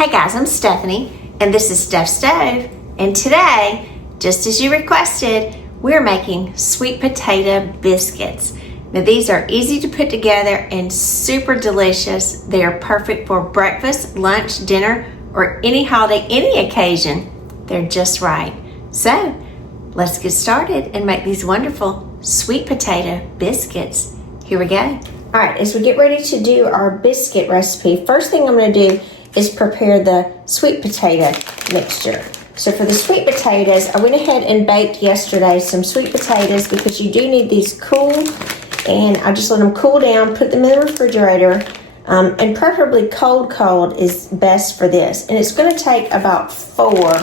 Hey guys, I'm Stephanie, and this is Steph's Stove. And today, just as you requested, we're making sweet potato biscuits. Now these are easy to put together and super delicious. They are perfect for breakfast, lunch, dinner, or any holiday, any occasion. They're just right. So, let's get started and make these wonderful sweet potato biscuits. Here we go. All right, as we get ready to do our biscuit recipe, first thing I'm going to do is prepare the sweet potato mixture. So for the sweet potatoes, I went ahead and baked yesterday some sweet potatoes because you do need these cool, and I just let them cool down, put them in the refrigerator, and preferably cold is best for this. And it's going to take about 4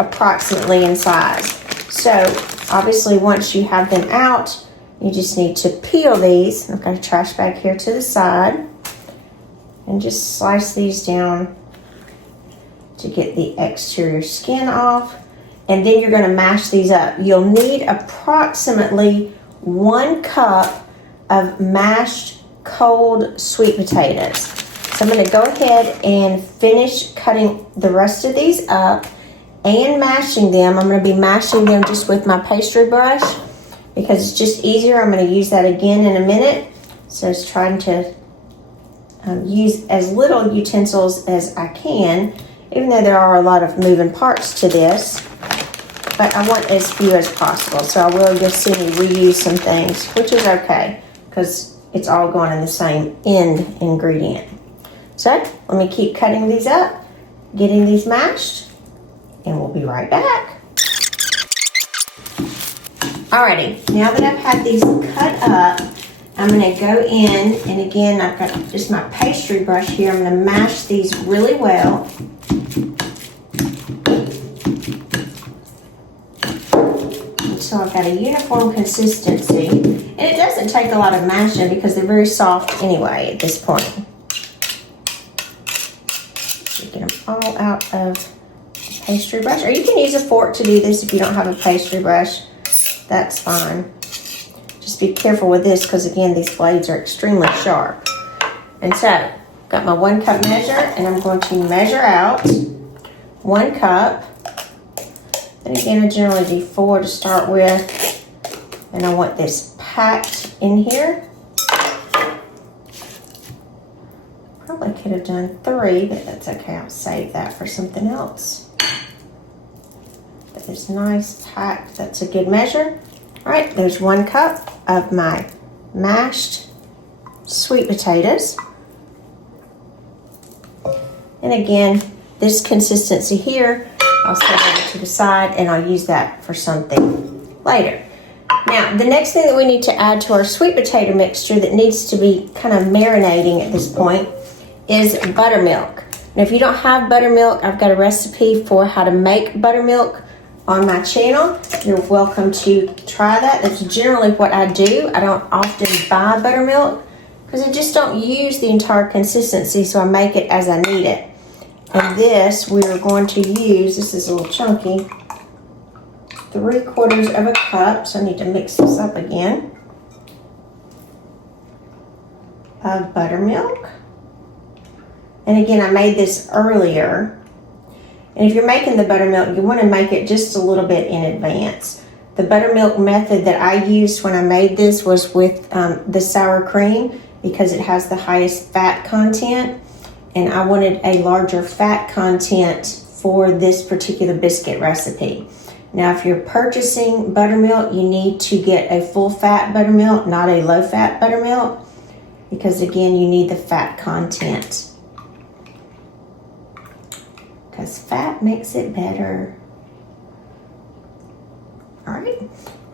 approximately in size. So obviously once you have them out, you just need to peel these. I've got a trash bag here to the side. And just slice these down to get the exterior skin off. And then you're going to mash these up. You'll need approximately 1 cup of mashed cold sweet potatoes. So I'm going to go ahead and finish cutting the rest of these up and mashing them. I'm going to be mashing them just with my pastry brush because it's just easier. I'm going to use that again in a minute. So it's trying to use as little utensils as I can, even though there are a lot of moving parts to this, but I want as few as possible. So I will just see me reuse some things, which is okay because it's all going in the same end ingredient. So let me keep cutting these up, getting these mashed, and we'll be right back. Alrighty, now that I've had these cut up, I'm going to go in, and again, I've got just my pastry brush here. I'm going to mash these really well. Until I've got a uniform consistency. And it doesn't take a lot of mashing because they're very soft anyway at this point. So get them all out of the pastry brush. Or you can use a fork to do this if you don't have a pastry brush. That's fine. Just be careful with this because again these blades are extremely sharp. And so got my 1 cup measure, and I'm going to measure out 1 cup. And again I generally do 4 to start with, and I want this packed in here. Probably could have done 3, but that's okay. I'll save that for something else. But it's nice packed. That's a good measure. All right, there's 1 cup of my mashed sweet potatoes. And again, this consistency here, I'll set it to the side and I'll use that for something later. Now, the next thing that we need to add to our sweet potato mixture that needs to be kind of marinating at this point is buttermilk. Now, if you don't have buttermilk, I've got a recipe for how to make buttermilk on my channel. You're welcome to try that. That's generally what I do. I don't often buy buttermilk because I just don't use the entire consistency, so I make it as I need it. And this we are going to use, this is a little chunky, 3/4 of a cup, so I need to mix this up again, of buttermilk. And again, I made this earlier. And if you're making the buttermilk, you want to make it just a little bit in advance. The buttermilk method that I used when I made this was with the sour cream because it has the highest fat content. And I wanted a larger fat content for this particular biscuit recipe. Now, if you're purchasing buttermilk, you need to get a full fat buttermilk, not a low fat buttermilk, because again, you need the fat content. Because fat makes it better. All right,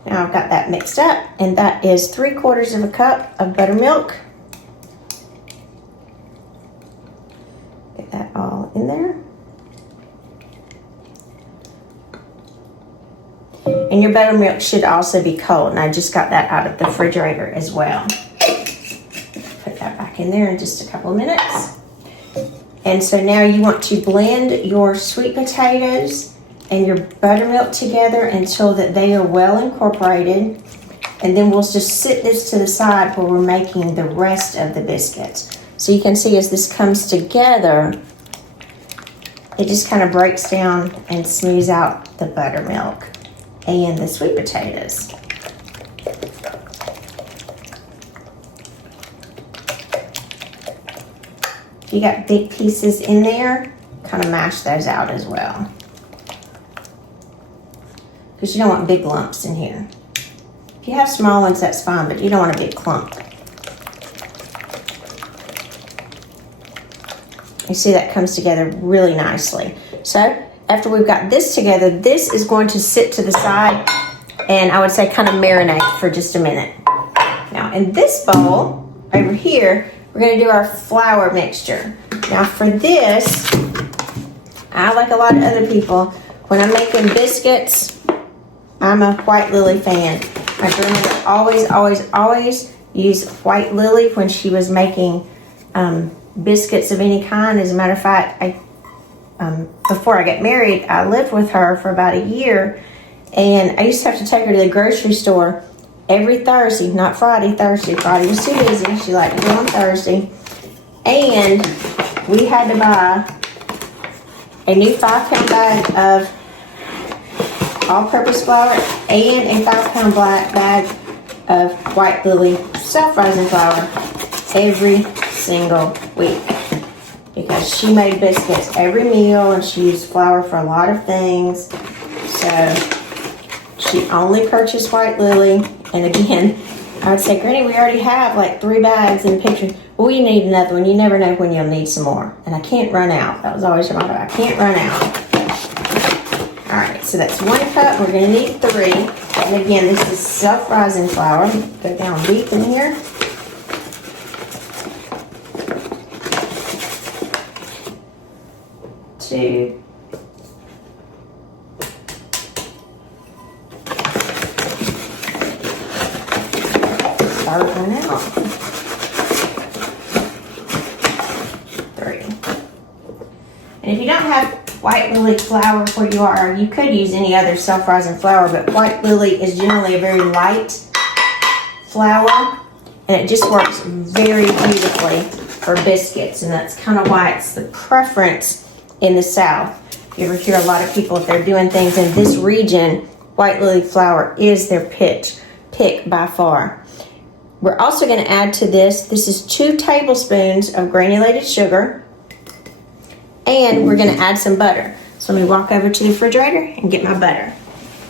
now I've got that mixed up, and that is 3/4 of a cup of buttermilk. Get that all in there. And your buttermilk should also be cold, and I just got that out of the refrigerator as well. Put that back in there in just a couple of minutes. And so now you want to blend your sweet potatoes and your buttermilk together until that they are well incorporated. And then we'll just sit this to the side while we're making the rest of the biscuits. So you can see as this comes together, it just kind of breaks down and smooths out the buttermilk and the sweet potatoes. If you got big pieces in there, kind of mash those out as well, because you don't want big lumps in here. If you have small ones, that's fine, but you don't want a big clump. You see that comes together really nicely. So after we've got this together, this is going to sit to the side and I would say kind of marinate for just a minute. Now in this bowl over here, we're going to do our flour mixture. Now for this, I, like a lot of other people, when I'm making biscuits, I'm a White Lily fan. My grandmother always used White Lily when she was making biscuits of any kind. As a matter of fact, before I got married, I lived with her for about a year, and I used to have to take her to the grocery store every Thursday, not Friday, Thursday. Friday was too busy. She liked to go on Thursday. And we had to buy a new 5-pound bag of all-purpose flour and a 5-pound bag of White Lily self-rising flour every single week, because she made biscuits every meal and she used flour for a lot of things. So she only purchased White Lily. And again, I would say, Granny, we already have like 3 bags in the picture. Well, we need another one. You never know when you'll need some more. And I can't run out. That was always your motto. I can't run out. All right, so that's 1 cup. We're going to need 3. And again, this is self-rising flour. Go down deep in here. Two. Third one out. 3. And if you don't have White Lily flour where you are, you could use any other self-rising flour, but White Lily is generally a very light flour, and it just works very beautifully for biscuits, and that's kind of why it's the preference in the South. You ever hear a lot of people, if they're doing things in this region, White Lily flour is their pick by far. We're also going to add to this is 2 tablespoons of granulated sugar, and we're going to add some butter. So let me walk over to the refrigerator and get my butter.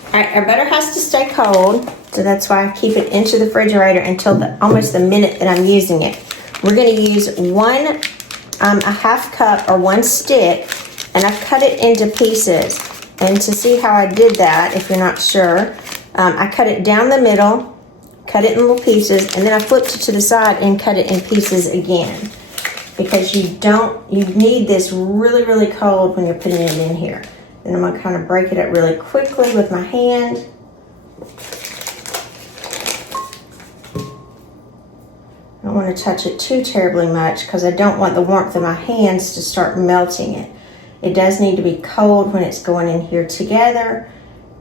All right, our butter has to stay cold, so that's why I keep it into the refrigerator until almost the minute that I'm using it. We're going to use a half cup or 1 stick, and I've cut it into pieces. And to see how I did that, if you're not sure, I cut it down the middle, cut it in little pieces, and then I flipped it to the side and cut it in pieces again. Because you need this really, really cold when you're putting it in here. Then I'm going to kind of break it up really quickly with my hand. I don't want to touch it too terribly much because I don't want the warmth of my hands to start melting it. It does need to be cold when it's going in here together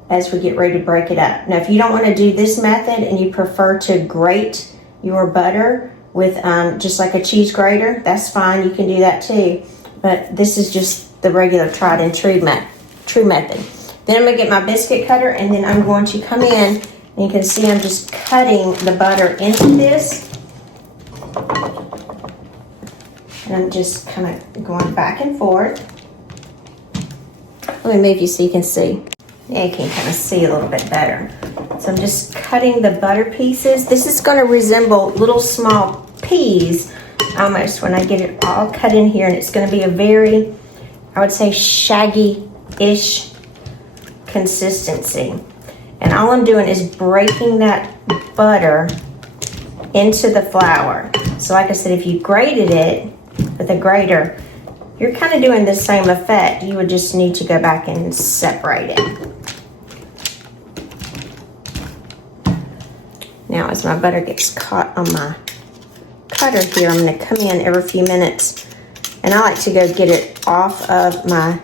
as we get ready to break it up. Now, if you don't want to do this method and you prefer to grate your butter with just like a cheese grater, that's fine. You can do that too. But this is just the regular tried and true method. Then I'm going to get my biscuit cutter, and then I'm going to come in, and you can see I'm just cutting the butter into this. And I'm just kind of going back and forth. Let me move you so you can see. Yeah, you can kind of see a little bit better. So I'm just cutting the butter pieces. This is going to resemble little small peas almost when I get it all cut in here. And it's going to be a very, I would say, shaggy-ish consistency. And all I'm doing is breaking that butter into the flour. So like I said, if you grated it with a grater, you're kind of doing the same effect. You would just need to go back and separate it. Now, as my butter gets caught on my cutter here, I'm going to come in every few minutes, and I like to go get it off of my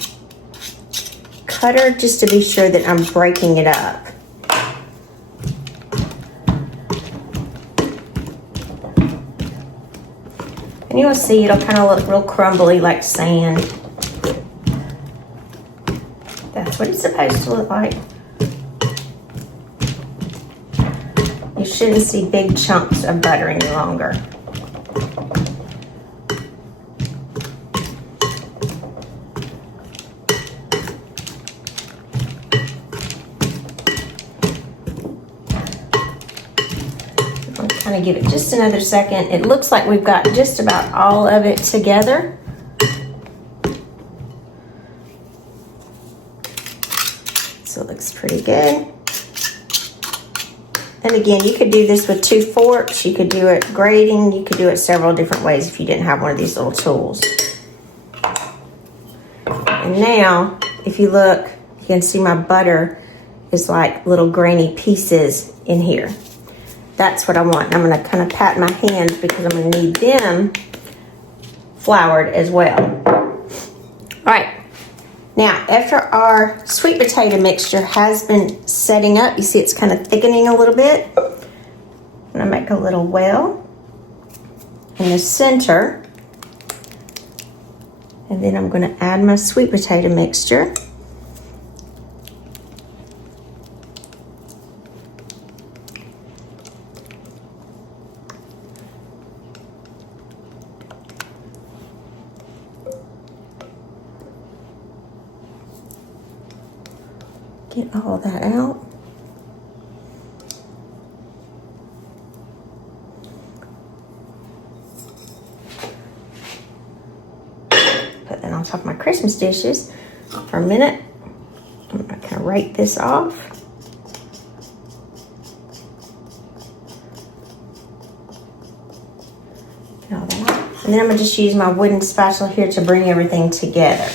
cutter just to be sure that I'm breaking it up. And you'll see it'll kind of look real crumbly like sand. That's what it's supposed to look like. You shouldn't see big chunks of butter any longer. I'll kind of give it just another second. It looks like we've got just about all of it together. So it looks pretty good. And again, you could do this with 2 forks. You could do it grating. You could do it several different ways if you didn't have one of these little tools. And now, if you look, you can see my butter is like little grainy pieces in here. That's what I want. I'm going to kind of pat my hands because I'm going to need them floured as well. All right. Now, after our sweet potato mixture has been setting up, you see it's kind of thickening a little bit. I'm gonna make a little well in the center. And then I'm gonna add my sweet potato mixture. Get all that out. Put that on top of my Christmas dishes for a minute. I'm gonna kind of rake this off. Get all that out. And then I'm gonna just use my wooden spatula here to bring everything together.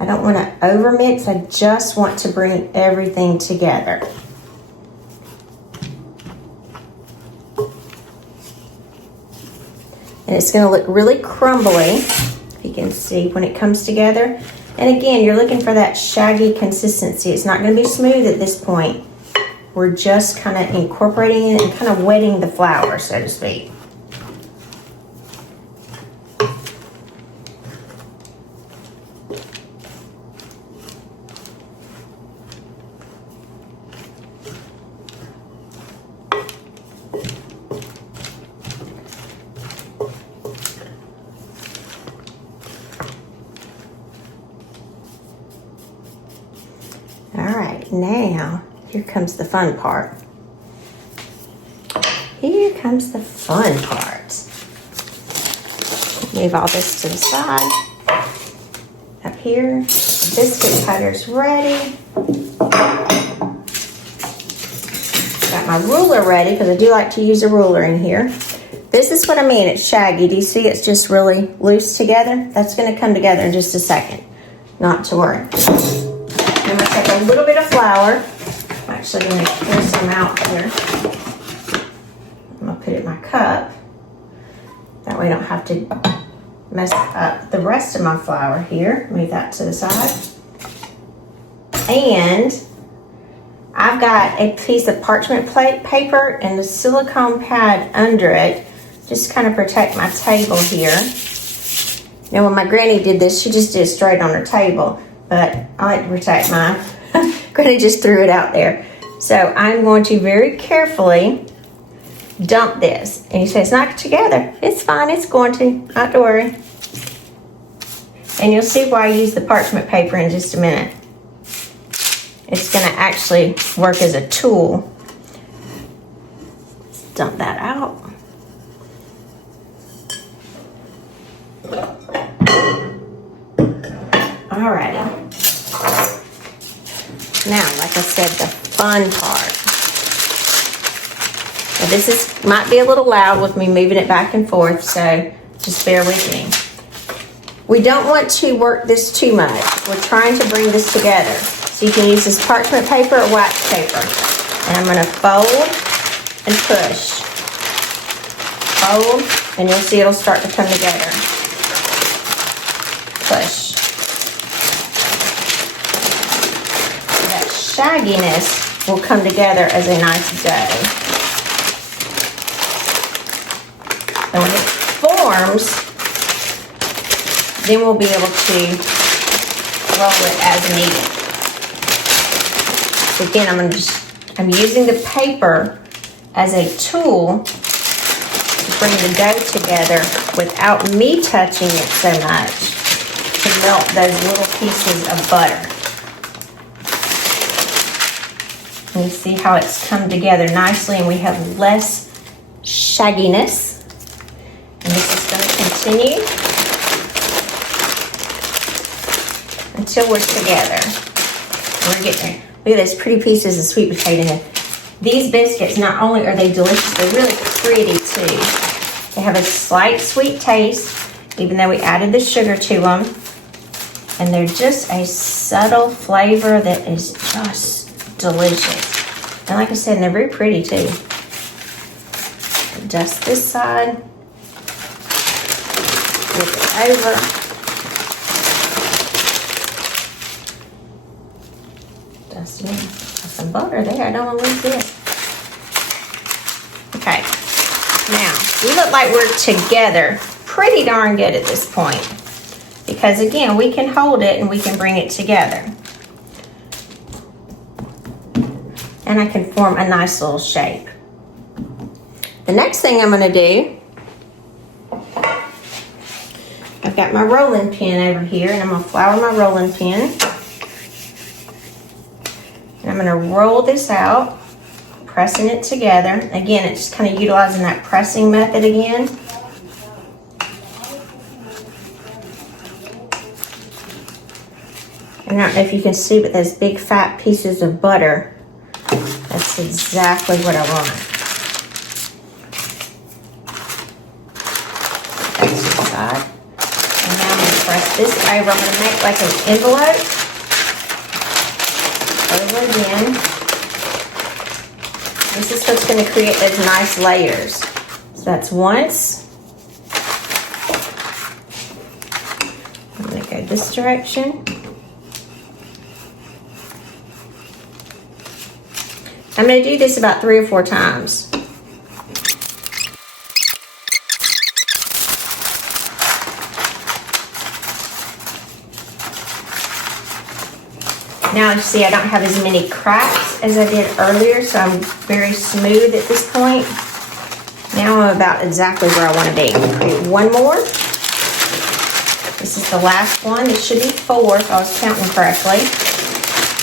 I don't want to overmix, I just want to bring everything together. And it's going to look really crumbly, if you can see, when it comes together. And again, you're looking for that shaggy consistency. It's not going to be smooth at this point. We're just kind of incorporating it and kind of wetting the flour, so to speak. Now, here comes the fun part. Here comes the fun part. Move all this to the side. Up here, the biscuit cutter's ready. Got my ruler ready because I do like to use a ruler in here. This is what I mean, it's shaggy. Do you see it's just really loose together? That's going to come together in just a second. Not to worry. I'm going to take a little bit of flour. I'm actually going to pour some out here. I'm going to put it in my cup. That way I don't have to mess up the rest of my flour here. Move that to the side. And I've got a piece of parchment paper and a silicone pad under it. Just kind of protect my table here. Now when my granny did this, she just did it straight on her table. But I like to protect mine. Granny just threw it out there. So I'm going to very carefully dump this. And you say, it's not together. It's fine, it's going to, not to worry. And you'll see why I use the parchment paper in just a minute. It's gonna actually work as a tool. Let's dump that out. Alrighty. Now, like I said, the fun part. Now this might be a little loud with me moving it back and forth, so just bear with me. We don't want to work this too much. We're trying to bring this together. So you can use this parchment paper or wax paper. And I'm going to fold and push. Fold, and you'll see it'll start to come together. Push. Shagginess will come together as a nice dough. And when it forms, then we'll be able to roll it as needed. So again, I'm using the paper as a tool to bring the dough together without me touching it so much, to melt those little pieces of butter. And you see how it's come together nicely, and we have less shagginess. And this is going to continue until we're together. We're getting there. Look at those pretty pieces of sweet potato. These biscuits, not only are they delicious, they're really pretty too. They have a slight sweet taste, even though we added the sugar to them. And they're just a subtle flavor that is just delicious. And like I said, they're very pretty too. Dust this side. Flip it over. Dusting in some butter there. I don't want to lose this. Okay. Now, we look like we're together pretty darn good at this point. Because again, we can hold it and we can bring it together. And I can form a nice little shape. The next thing I'm going to do, I've got my rolling pin over here, and I'm going to flour my rolling pin. And I'm going to roll this out, pressing it together. Again, it's just kind of utilizing that pressing method again. I don't know if you can see, but those big fat pieces of butter, that's exactly what I want. That's the side. And now I'm going to press this over. I'm going to make like an envelope. Over again. This is what's going to create those nice layers. So that's once. I'm going to go this direction. I'm going to do this about 3 or 4 times. Now you see I don't have as many cracks as I did earlier, so I'm very smooth at this point. Now I'm about exactly where I want to be. I'm going to create one more. This is the last one. This should be 4 if I was counting correctly.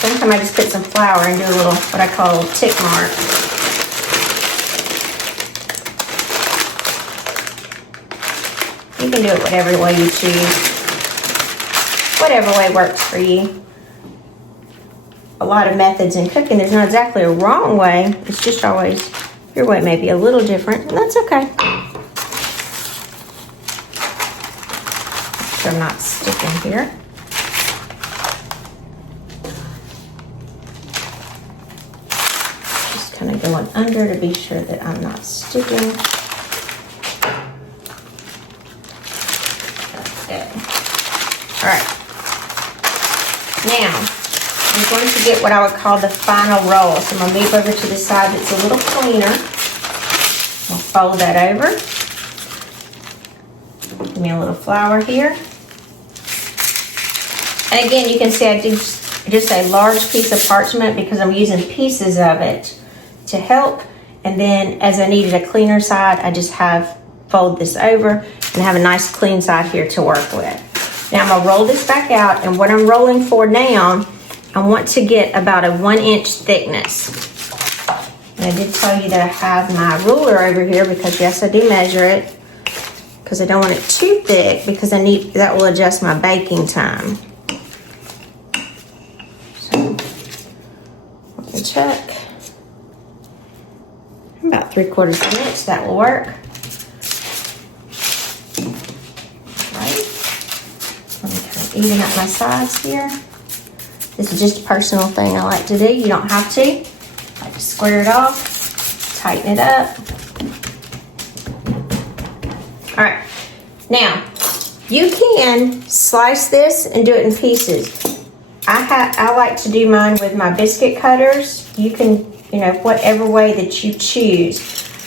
Sometimes I just put some flour and do a little, what I call a little tick mark. You can do it whatever way you choose. Whatever way works for you. A lot of methods in cooking, there's not exactly a wrong way. It's just always, your way may be a little different, and that's okay. Make sure I'm not sticking here. Kind of going under to be sure that I'm not sticking. Okay. All right. Now, I'm going to get what I would call the final roll. So I'm going to move over to the side that's a little cleaner. I'll fold that over. Give me a little flour here. And again, you can see I did just a large piece of parchment because I'm using pieces of it to help, and then as I needed a cleaner side, I just fold this over and have a nice clean side here to work with. Now I'm gonna roll this back out, and what I'm rolling for now, I want to get about a 1-inch thickness. And I did tell you that I have my ruler over here because yes, I do measure it because I don't want it too thick because that will adjust my baking time. So let me check. About 3/4 of an inch, that will work. Right. Let me kind of even up my sides here. This is just a personal thing I like to do. You don't have to. I like to square it off, tighten it up. All right. Now, you can slice this and do it in pieces. I like to do mine with my biscuit cutters. You can, whatever way that you choose.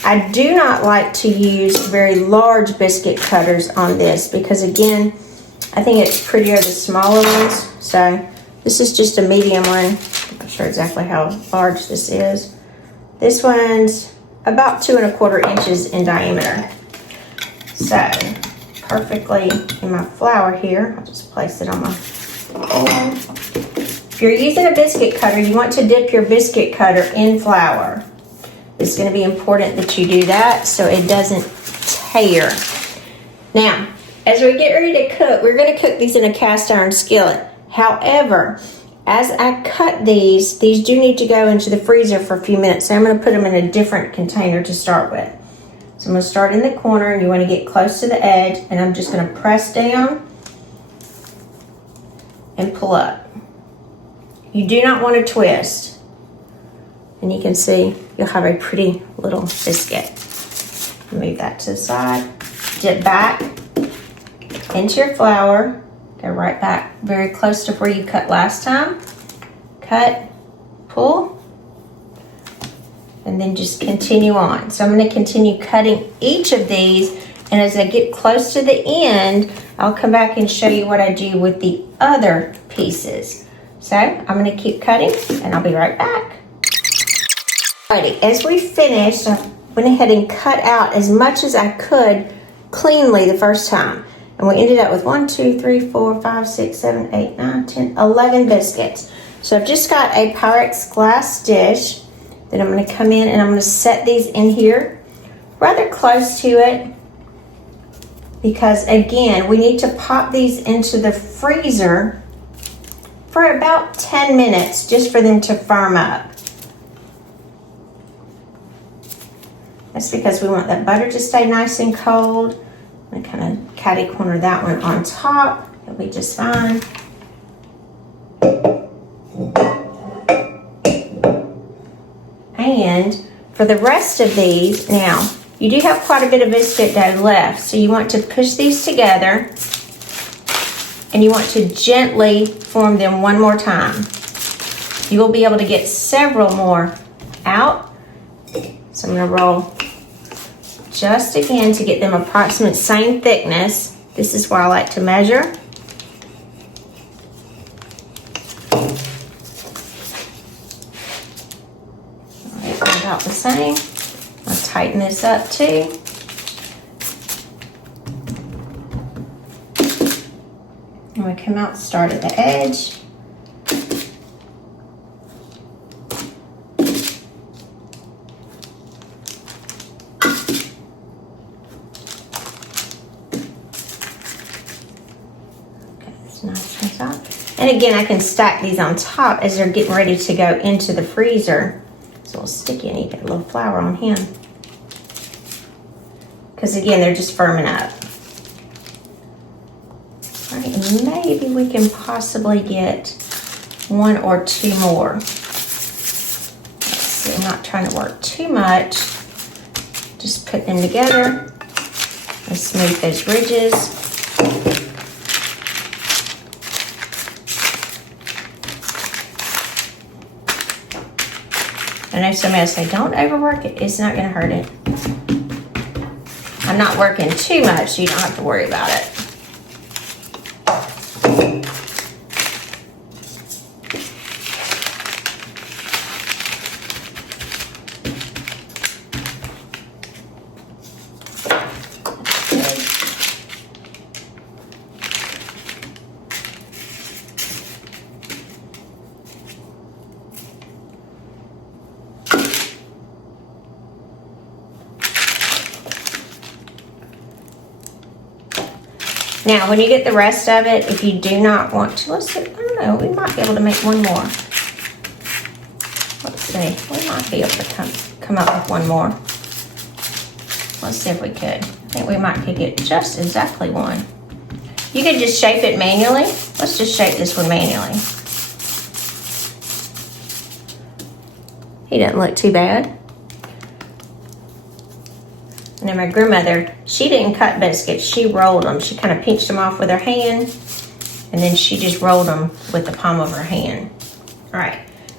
I do not like to use very large biscuit cutters on this because, again, I think it's prettier the smaller ones. So this is just a medium one. I'll sure exactly how large this is. This one's about 2 1/4 inches in diameter. So, perfectly in my flour here. I'll just place it on my bowl. If you're using a biscuit cutter, you want to dip your biscuit cutter in flour. It's going to be important that you do that so it doesn't tear. Now, as we get ready to cook, we're going to cook these in a cast iron skillet. However, as I cut these do need to go into the freezer for a few minutes. So I'm going to put them in a different container to start with. So I'm going to start in the corner, and you want to get close to the edge, and I'm just going to press down and pull up. You do not want to twist. And you can see you'll have a pretty little biscuit. Move that to the side. Dip back into your flour. Go right back very close to where you cut last time. Cut, pull, and then just continue on. So I'm going to continue cutting each of these, and as I get close to the end, I'll come back and show you what I do with the other pieces. So I'm going to keep cutting, and I'll be right back. Alrighty, as we finished, I went ahead and cut out as much as I could cleanly the first time. And we ended up with 1, 2, 3, 4, 5, 6, 7, 8, 9, 10, 11 biscuits. So I've just got a Pyrex glass dish that I'm going to come in, and I'm going to set these in here rather close to it, because again, we need to pop these into the freezer for about 10 minutes just for them to firm up. That's because we want that butter to stay nice and cold. I'm going to kind of catty corner that one on top. It'll be just fine. And for the rest of these, now, you do have quite a bit of biscuit dough left, so you want to push these together, and you want to gently form them one more time. You will be able to get several more out. So I'm going to roll just again to get them approximate same thickness. This is why I like to measure. About the same. I'll tighten this up too. I'm going to come out, start at the edge. And again, I can stack these on top as they're getting ready to go into the freezer. It's a little sticky, and you get a little flour on him. Because again, they're just firming up. All right, and maybe we can possibly get 1 or 2 more. Let's see, I'm not trying to work too much. Just put them together and smooth those ridges. I know somebody will say, don't overwork it. It's not going to hurt it. I'm not working too much, so you don't have to worry about it. Now, when you get the rest of it, if you do not want to, let's see, I don't know, we might be able to make one more. Let's see, we might be able to come up with one more. Let's see if we could. I think we might could get just exactly one. You could just shape it manually. Let's just shape this one manually. He doesn't look too bad. And then my grandmother, she didn't cut biscuits, she rolled them. She kind of pinched them off with her hand, and then she just rolled them with the palm of her hand. All right,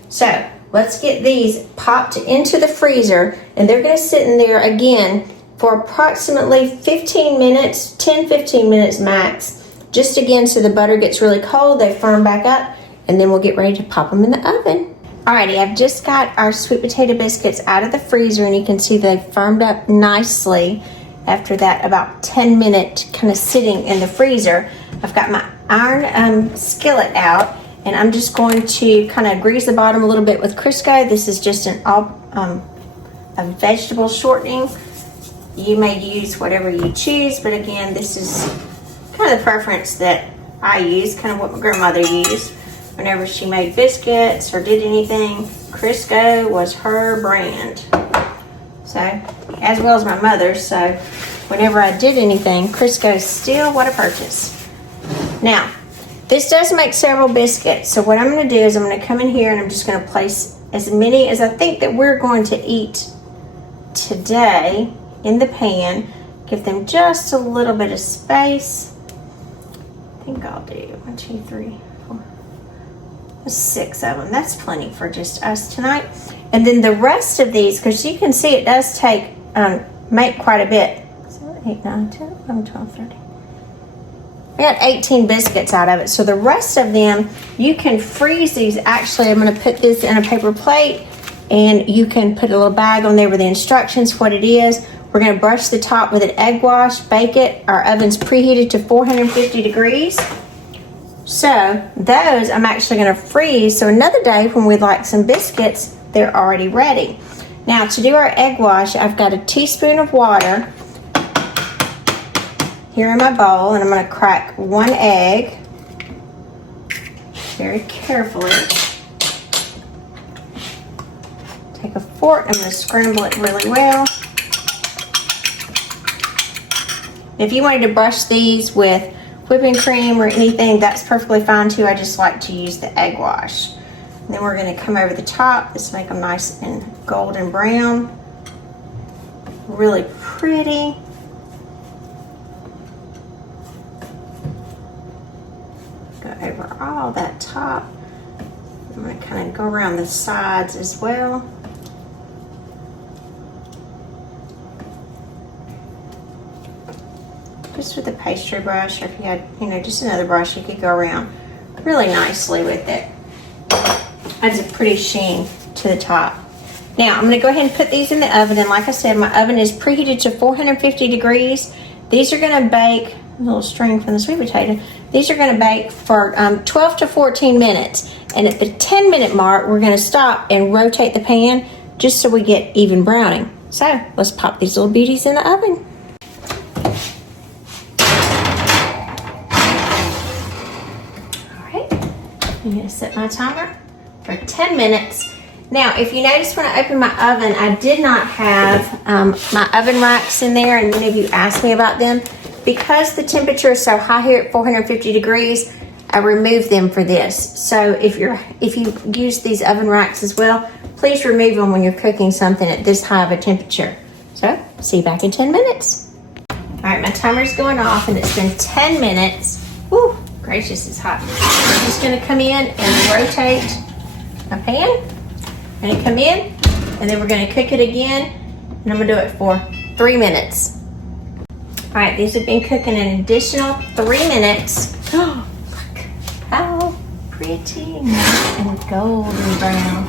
so let's get these popped into the freezer, and they're gonna sit in there again for approximately 15 minutes, 10-15 minutes max, just again so the butter gets really cold, they firm back up, and then we'll get ready to pop them in the oven. Alrighty, I've just got our sweet potato biscuits out of the freezer, and you can see they've firmed up nicely after that about 10-minute kind of sitting in the freezer. I've got my iron skillet out, and I'm just going to kind of grease the bottom a little bit with Crisco. This is just a vegetable shortening. You may use whatever you choose, but again, this is kind of the preference that I use, kind of what my grandmother used. Whenever she made biscuits or did anything, Crisco was her brand. So, as well as my mother's, so whenever I did anything, Crisco is still what I purchase. Now, this does make several biscuits, so what I'm going to do is I'm going to come in here and I'm just going to place as many as I think that we're going to eat today in the pan. Give them just a little bit of space. I think I'll do 1, 2, 3, 4, 6 of them. That's plenty for just us tonight. And then the rest of these, because you can see it does take make quite a bit. 7, 8, 9, 10, 11, 12, 13. I got 18 biscuits out of it. So the rest of them, you can freeze these. Actually, I'm going to put this in a paper plate, and you can put a little bag on there with the instructions, what it is. We're going to brush the top with an egg wash, bake it. Our oven's preheated to 450 degrees. So those I'm actually going to freeze. So another day when we'd like some biscuits, they're already ready. Now to do our egg wash, I've got a teaspoon of water here in my bowl, and I'm going to crack 1 egg very carefully. Take a fork, I'm going to scramble it really well. If you wanted to brush these with whipping cream or anything, that's perfectly fine too. I just like to use the egg wash. And then we're going to come over the top. Let's make them nice and golden brown. Really pretty. Go over all that top. I'm going to kind of go around the sides as well. Just with a pastry brush, or if you had, just another brush, you could go around really nicely with it. Adds a pretty sheen to the top. Now, I'm going to go ahead and put these in the oven, and like I said, my oven is preheated to 450 degrees. These are going to bake, a little string from the sweet potato, these are going to bake for 12 to 14 minutes. And at the 10-minute mark, we're going to stop and rotate the pan just so we get even browning. So, let's pop these little beauties in the oven. I'm going to set my timer for 10 minutes. Now, if you notice when I opened my oven, I did not have my oven racks in there, and many of you asked me about them. Because the temperature is so high here at 450 degrees, I removed them for this. So if you use these oven racks as well, please remove them when you're cooking something at this high of a temperature. So, see you back in 10 minutes. All right, my timer's going off, and it's been 10 minutes. Whew. Gracious, it's hot. I'm just going to come in and rotate my pan. I'm going to come in, and then we're going to cook it again, and I'm going to do it for 3 minutes. All right, these have been cooking an additional 3 minutes. Oh, look how pretty and golden brown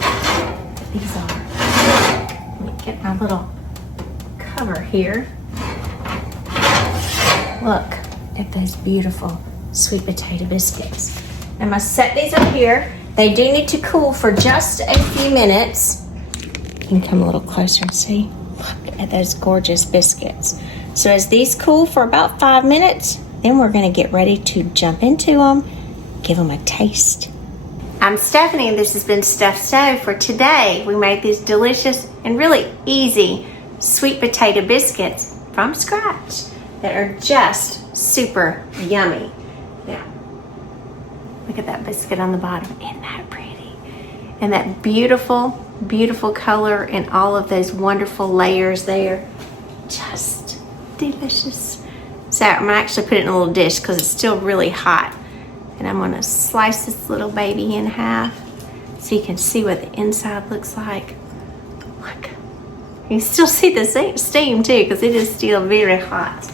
these are. Let me get my little cover here. Look at those beautiful sweet potato biscuits. I'm going to set these up here. They do need to cool for just a few minutes. You can come a little closer and see. Look at those gorgeous biscuits. So as these cool for about 5 minutes, then we're going to get ready to jump into them, give them a taste. I'm Stephanie, and this has been Steph Stove. For today, we made these delicious and really easy sweet potato biscuits from scratch that are just super yummy. Now, look at that biscuit on the bottom. Isn't that pretty? And that beautiful, beautiful color and all of those wonderful layers there. Just delicious. So I'm going to actually put it in a little dish because it's still really hot. And I'm going to slice this little baby in half so you can see what the inside looks like. Look. You can still see the steam too because it is still very hot.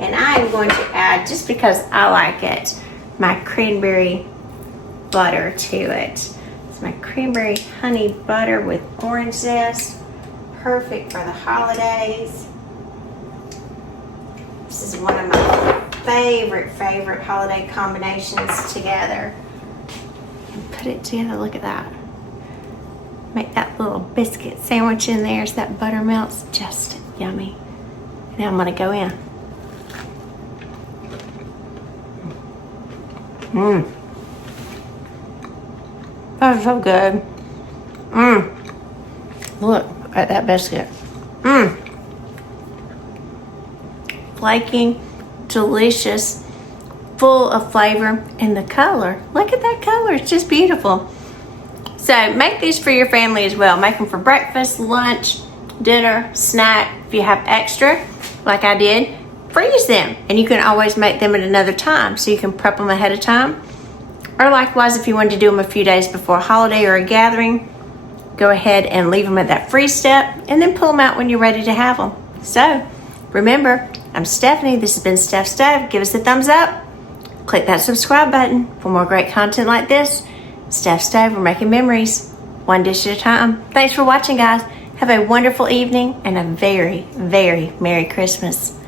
And I'm going to add, just because I like it, my cranberry butter to it. So my cranberry honey butter with orange zest. Perfect for the holidays. This is one of my favorite holiday combinations together. And put it together, look at that. Make that little biscuit sandwich in there so that butter melts. Just yummy. Now I'm gonna go in. That's so good. Look at that biscuit. Flaky, delicious, full of flavor, and the color. Look at that color, it's just beautiful. So make these for your family as well. Make them for breakfast, lunch, dinner, snack. If you have extra, like I did, freeze them. And you can always make them at another time, so you can prep them ahead of time. Or likewise, if you wanted to do them a few days before a holiday or a gathering, go ahead and leave them at that freeze step and then pull them out when you're ready to have them. So remember, I'm Stephanie. This has been Steph Stove. Give us a thumbs up. Click that subscribe button for more great content like this. Steph Stove, we're making memories, one dish at a time. Thanks for watching, guys. Have a wonderful evening and a very, very Merry Christmas.